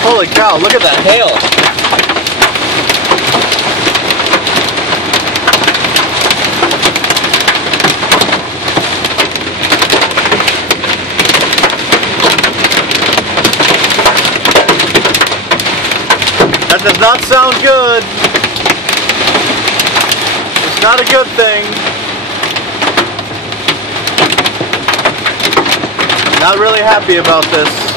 Holy cow, look at that hail. That does not sound good. It's not a good thing. Not really happy about this.